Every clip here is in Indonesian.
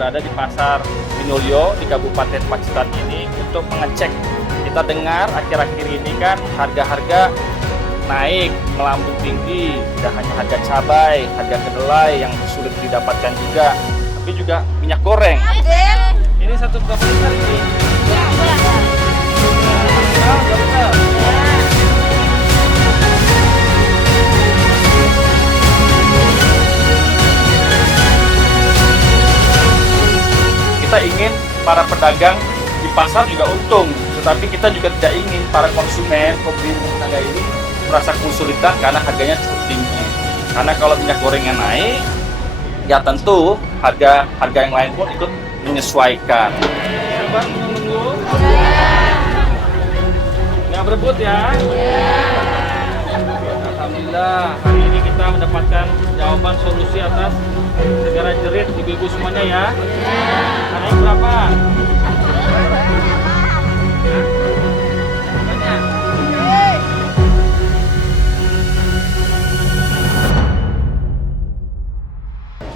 berada di Pasar Winulyo di Kabupaten Pacitan ini untuk mengecek. Kita dengar akhir-akhir ini kan harga-harga naik, melambung tinggi. Tidak hanya harga cabai, harga kedelai yang sulit didapatkan juga, tapi juga minyak goreng. Ini satu berapa liter ini? Kita ingin para pedagang di pasar juga untung, tetapi kita juga tidak ingin para konsumen pembeli rumah tangga ini merasa kesulitan karena harganya cukup tinggi. Karena kalau minyak gorengnya naik, ya tentu harga yang lain pun ikut menyesuaikan. Sabar menunggu. Nggak berebut ya. Alhamdulillah hari ini kita mendapatkan jawaban solusi atas segala jerit ibu-ibu semuanya ya. Naik berapa?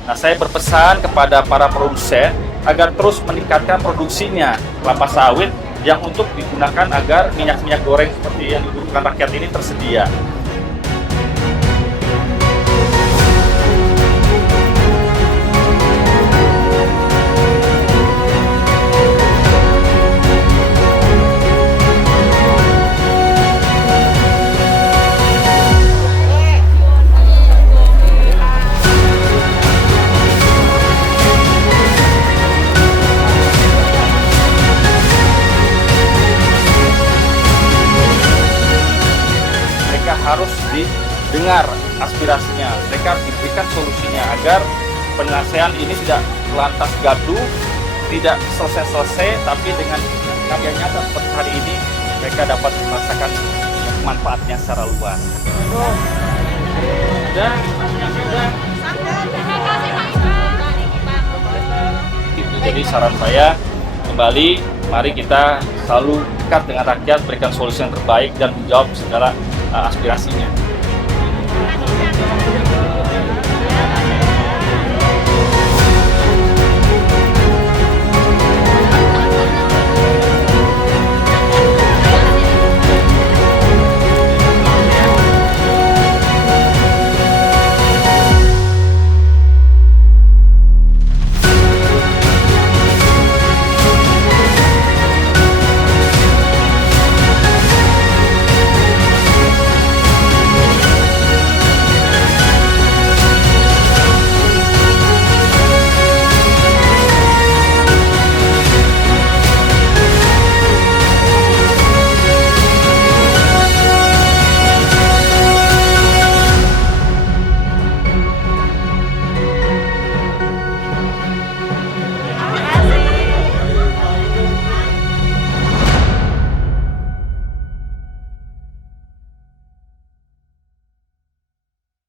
Nah, saya berpesan kepada para produsen agar terus meningkatkan produksinya kelapa sawit yang untuk digunakan agar minyak-minyak goreng seperti yang dibutuhkan rakyat ini tersedia. Harus didengar aspirasinya, mereka diberikan solusinya agar penyelesaian ini tidak lantas gaduh, tidak selesai-selesai, tapi dengan karya nyata seperti hari ini mereka dapat merasakan manfaatnya secara luas. Jadi saran saya kembali, mari kita selalu dekat dengan rakyat, berikan solusi yang terbaik dan menjawab segala aspirasinya.